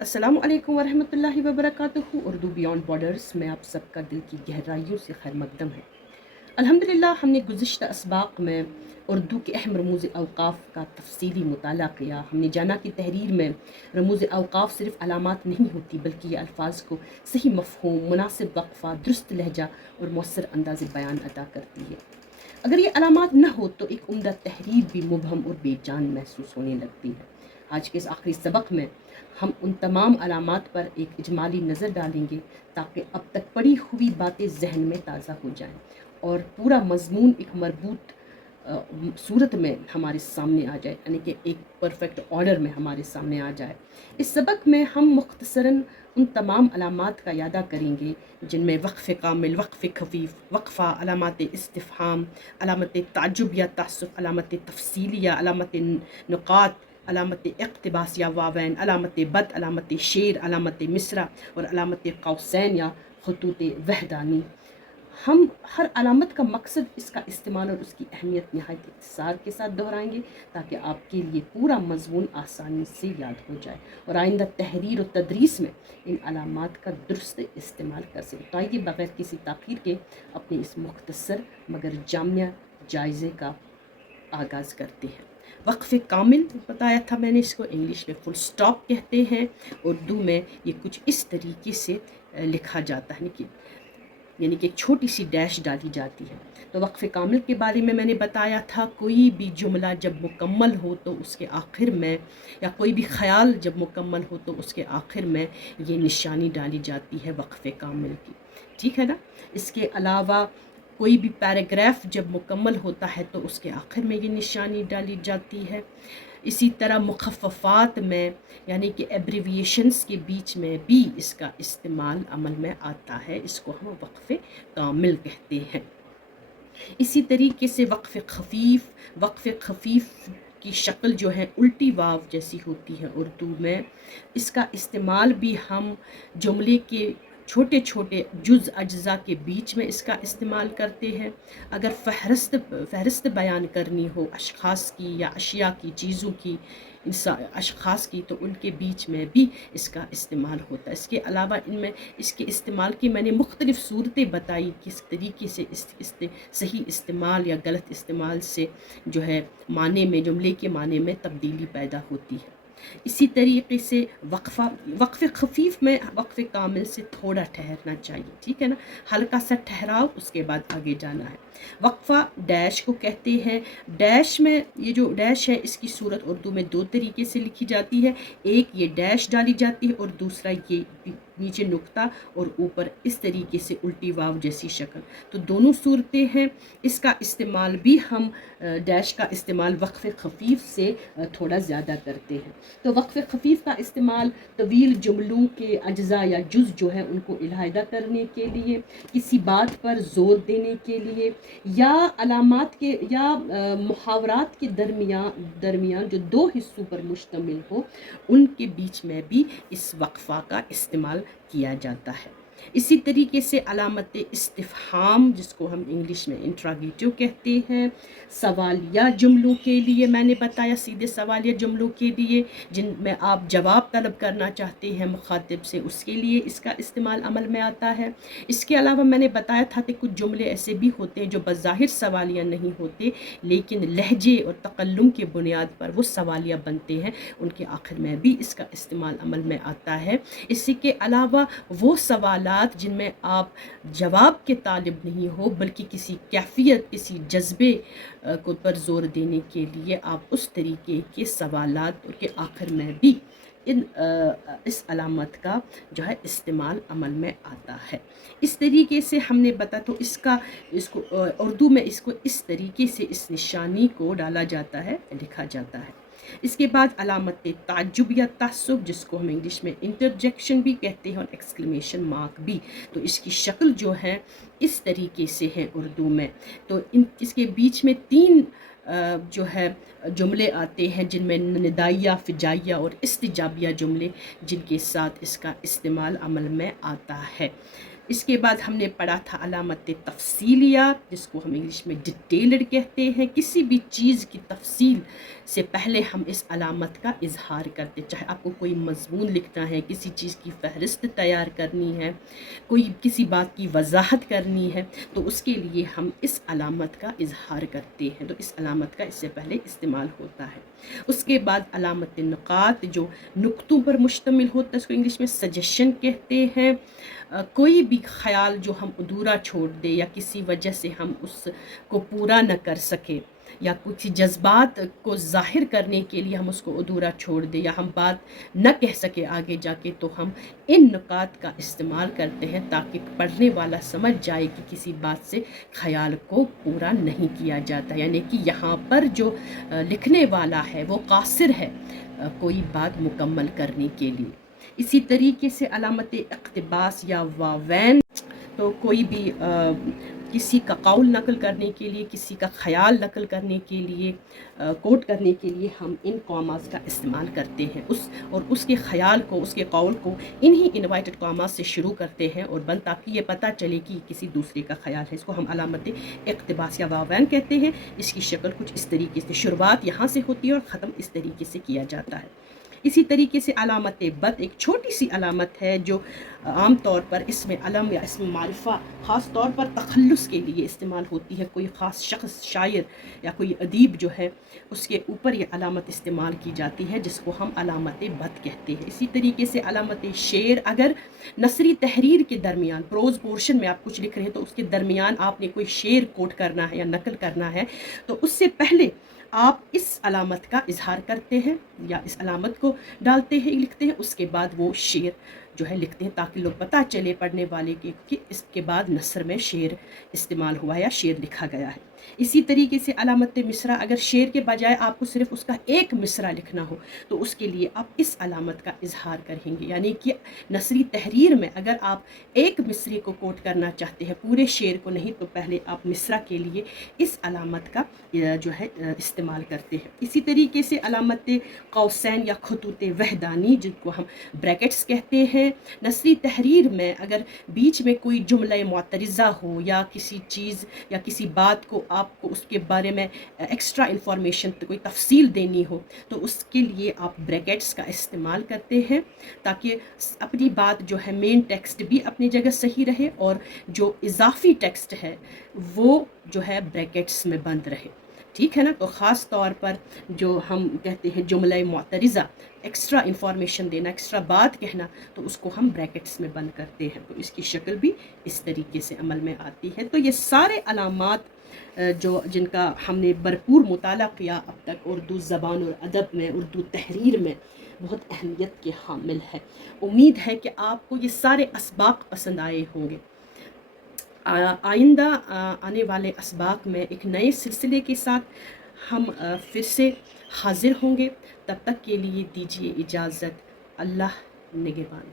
अस्सलामु अलैकुम वरहमतुल्लाहि वबरकातुहू। उर्दू बियॉन्ड बॉर्डर्स में आप सबका दिल की गहराइयों से खैर मकदम है। अल्हम्दुलिल्लाह हमने गुज़िश्ता असबाक़ में उर्दू के अहम रमूज़ अवक़ाफ़ का तफ़सीली मुताला किया। हमने जाना कि तहरीर में रमूज़ अवक़ाफ़ सिर्फ़ अलामात नहीं होती, बल्कि ये अल्फ़ाज़ को सही मफ़हूम, मुनासिब वक़फ़ा, दुरुस्त लहजा और मौसर अंदाज़ बयान अता करती है। अगर ये अलामात न हो तो एक उम्दा तहरीर भी मुबहम और बेजान महसूस होने लगती है। आज के इस आखिरी सबक में हम उन तमाम अलामात पर एक इजमाली नज़र डालेंगे ताकि अब तक पड़ी हुई बातें जहन में ताज़ा हो जाएं और पूरा मज़मून एक मरबूत सूरत में हमारे सामने आ जाए, यानी कि एक परफेक्ट ऑर्डर में हमारे सामने आ जाए। इस सबक में हम मुख्तसरन उन तमाम अलामात का यादा करेंगे जिनमें वक्फ़ कामिल, वक्फ़ खफ़ीफ़, वक्फ़ा, अलामत इस्तिफ़हाम, अलामत ताज्जुब या तअस्सुफ़, अलामत तफ़सील या अलामत नुक़ात, अलामत इक़्तिबास या वावैन, अलामत बद, अलामत शेर, अलामत मिसरा और अलामत क़ौसैन या ख़ुतूत वहदानी। हम हर अलामत का मकसद, इसका इस्तेमाल और उसकी अहमियत नहायत इख्तिसार के साथ दोहराएंगे ताकि आपके लिए पूरा मज़मून आसानी से याद हो जाए और आइंदा तहरीर और तदरीस में इन अलामात का दुरुस्त इस्तेमाल कर सकें। तो आइए बग़ैर किसी ताख़ीर के अपने इस मुख्तसर मगर जामिया जायज़े का आगाज़ करते हैं। वक्फ़ कामिल बताया था मैंने, इसको इंग्लिश में फुल स्टॉप कहते हैं। उर्दू में ये कुछ इस तरीके से लिखा जाता है कि यानी कि एक छोटी सी डैश डाली जाती है। तो वक्फ़ कामिल के बारे में मैंने बताया था, कोई भी जुमला जब मुकम्मल हो तो उसके आखिर में, या कोई भी ख़याल जब मुकम्मल हो तो उसके आखिर में ये निशानी डाली जाती है वक्फ़ कामिल की, ठीक है ना। इसके अलावा कोई भी पैराग्राफ जब मुकम्मल होता है तो उसके आखिर में ये निशानी डाली जाती है। इसी तरह मुखफ़फ़ात में यानी कि एब्रीविएशंस के बीच में भी इसका इस्तेमाल अमल में आता है, इसको हम वक्फ़ कामिल कहते हैं। इसी तरीके से वक्फ़ खफ़ीफ़ की शक्ल जो है उल्टी वाव जैसी होती है उर्दू में। इसका इस्तेमाल भी हम जुमले के छोटे छोटे जुज़ अज्ज़ा के बीच में इसका इस्तेमाल करते हैं। अगर फ़हरिस्त बयान करनी हो अशख़ास की या अशिया की, चीज़ों की, अशख़ास की, तो उनके बीच में भी इसका इस्तेमाल होता है। इसके अलावा इनमें इसके इस्तेमाल की मैंने मुख्तलिफ़ सूरतें बताई, किस तरीके से सही इस्तेमाल या गलत इस्तेमाल से जो है माने में, जुमले के माने में तब्दीली पैदा होती है। इसी तरीके से वक्फ़ खफ़ीफ़ में वक्फ़ कामिल से थोड़ा ठहरना चाहिए, ठीक है ना, हल्का सा ठहराव, उसके बाद आगे जाना है। वक्फ़ा डैश को कहते हैं। डैश में ये जो डैश है इसकी सूरत उर्दू में दो तरीके से लिखी जाती है। एक ये डैश डाली जाती है और दूसरा ये नीचे नुक्ता और ऊपर इस तरीके से उल्टी वाव जैसी शक्ल, तो दोनों सूरतें हैं। इसका इस्तेमाल भी हम डैश का इस्तेमाल वक्फ़ खफ़ीफ़ से थोड़ा ज़्यादा करते हैं। तो वक्फ़ खफ़ीफ़ का इस्तेमाल तवील जुमलों के अज्ज़ा या जुज़ जो है उनको इलाहिदा करने के लिए, किसी बात पर ज़ोर देने के लिए, या अलामात के या मुहावरात के दरमियान जो दो हिस्सों पर मुश्तमिल हो, उनके बीच में भी इस वक्फ़ा का इस्तेमाल किया जाता है। इसी तरीके से अलामत इस्तिफ़हाम, जिसको हम इंग्लिश में इंट्रागेटिव कहते हैं, सवालिया जुमलों के लिए मैंने बताया, सीधे सवालिया जुमलों के लिए जिनमें आप जवाब तलब करना चाहते हैं मुखातिब से, उसके लिए इसका इस्तेमाल अमल में आता है। इसके अलावा मैंने बताया था कि कुछ जुमले ऐसे भी होते हैं जो बज़ाहिर सवालिया नहीं होते, लेकिन लहजे और तकल्लुम के बुनियाद पर वो सवालिया बनते हैं, उनके आखिर में भी इसका इस्तेमाल अमल में आता है। इसी के अलावा वो सवालात जिनमें आप जवाब के तालिब नहीं हो, बल्कि किसी कैफियत, किसी जज्बे को पर ज़ोर देने के लिए आप उस तरीके के सवालात के आखिर में भी इस अलामत का जो है इस्तेमाल अमल में आता है। इस तरीके से हमने बता, तो इसको उर्दू में इसको इस तरीके से इस निशानी को डाला जाता है, लिखा जाता है। इसके बाद अलामत ताज्जुब या तअस्सुब, जिसको हम इंग्लिश में इंटरजेक्शन भी कहते हैं और एक्सक्लेमेशन मार्क भी, तो इसकी शक्ल जो है इस तरीके से है उर्दू में। तो इसके बीच में तीन जो है जुमले आते हैं जिनमें निदाइया, फिजाइया और इस्तिजाबिया जुमले, जिनके साथ इसका इस्तेमाल अमल में आता है। اس کے بعد ہم نے پڑھا تھا علامت تفصیلیہ، جس کو ہم انگلش میں ڈیٹیلڈ کہتے ہیں. کسی بھی چیز کی تفصیل سے پہلے ہم اس علامت کا اظہار کرتے، چاہے آپ کو کوئی مضمون لکھنا ہے، کسی چیز کی فہرست تیار کرنی ہے، کوئی کسی بات کی وضاحت کرنی ہے، تو اس کے لیے ہم اس علامت کا اظہار کرتے ہیں. تو اس علامت کا اس سے پہلے استعمال ہوتا ہے. اس کے بعد علامت نقاط، جو نقطوں پر مشتمل ہوتا ہے، اس کو انگلش میں سجیشن کہتے ہیں. کوئی بھی خیال جو ہم ادھورا چھوڑ دیں یا کسی وجہ سے ہم اس کو پورا نہ کر سکے، یا کچھ جذبات کو ظاہر کرنے کے لیے ہم اس کو ادھورا چھوڑ دیں، یا ہم بات نہ کہہ سکے آگے جا کے، تو ہم ان نکات کا استعمال کرتے ہیں تاکہ پڑھنے والا سمجھ جائے کہ کسی بات سے خیال کو پورا نہیں کیا جاتا، یعنی کہ یہاں پر جو لکھنے والا ہے وہ قاصر ہے کوئی بات مکمل کرنے کے لیے. اسی طریقے سے علامت اقتباس یا واوین، تو کوئی بھی کسی کا قول نقل کرنے کے لیے، کسی کا خیال نقل کرنے کے لیے، کوٹ کرنے کے لیے ہم ان کاماز کا استعمال کرتے ہیں. اس کے خیال کو، اس کے قول کو انہی انوائٹڈ کاماز سے شروع کرتے ہیں، اور تاکہ یہ پتہ چلے کہ کسی دوسرے کا خیال ہے. اس کو ہم علامت اقتباس یا واوین کہتے ہیں. اس کی شکل کچھ اس طریقے سے، شروعات یہاں سے ہوتی ہے اور ختم اس طریقے سے کیا جاتا ہے. اسی طریقے سے علامت بت ایک چھوٹی سی علامت ہے جو عام طور پر اسم علم یا اسم معرفہ خاص طور پر تخلص کے لیے استعمال ہوتی ہے. کوئی خاص شخص، شاعر یا کوئی ادیب جو ہے، اس کے اوپر یہ علامت استعمال کی جاتی ہے، جس کو ہم علامت بت کہتے ہیں. اسی طریقے سے علامت شعر، اگر نثری تحریر کے درمیان، پروز پورشن میں آپ کچھ لکھ رہے ہیں تو اس کے درمیان آپ نے کوئی شعر کوٹ کرنا ہے یا نقل کرنا ہے، تو اس سے پہلے آپ اس علامت کا اظہار کرتے ہیں یا اس علامت کو ڈالتے ہیں، لکھتے ہیں. اس کے بعد وہ شعر جو ہے لکھتے ہیں تاکہ لوگ پتہ چلے پڑھنے والے کہ اس کے بعد نثر میں شعر استعمال ہوا ہے یا شعر لکھا گیا ہے. اسی طریقے سے علامت مصرع، اگر شعر کے بجائے آپ کو صرف اس کا ایک مصرع لکھنا ہو تو اس کے لیے آپ اس علامت کا اظہار کریں گے. یعنی کہ نثری تحریر میں اگر آپ ایک مصرے کو کوٹ کرنا چاہتے ہیں، پورے شعر کو نہیں، تو پہلے آپ مصرع کے لیے اس علامت کا جو ہے استعمال کرتے ہیں. اسی طریقے سے علامت قوسین یا خطوط وحدانی، جن کو ہم بریکٹس کہتے ہیں، نثری تحریر میں اگر بیچ میں کوئی جملہ معترضہ ہو یا کسی چیز یا کسی بات کو آپ کو اس کے بارے میں ایکسٹرا انفارمیشن، کوئی تفصیل دینی ہو، تو اس کے لیے آپ بریکٹس کا استعمال کرتے ہیں تاکہ اپنی بات جو ہے، مین ٹیکسٹ بھی اپنی جگہ صحیح رہے اور جو اضافی ٹیکسٹ ہے وہ جو ہے بریکٹس میں بند رہے. ٹھیک ہے نا. تو خاص طور پر جو ہم کہتے ہیں جملہ معترضہ، ایکسٹرا انفارمیشن دینا، ایکسٹرا بات کہنا، تو اس کو ہم بریکٹس میں بند کرتے ہیں. تو اس کی شکل بھی اس طریقے سے عمل میں آتی ہے. تو یہ سارے علامات جن کا ہم نے بھرپور مطالعہ کیا اب تک، اردو زبان اور ادب میں، اردو تحریر میں بہت اہمیت کے حامل ہے. امید ہے کہ آپ کو یہ سارے اسباق پسند آئے ہوں گے. آئندہ آنے والے اسباق میں ایک نئے سلسلے کے ساتھ ہم پھر سے حاضر ہوں گے. تب تک کے لیے دیجیے اجازت. اللہ نگہبان.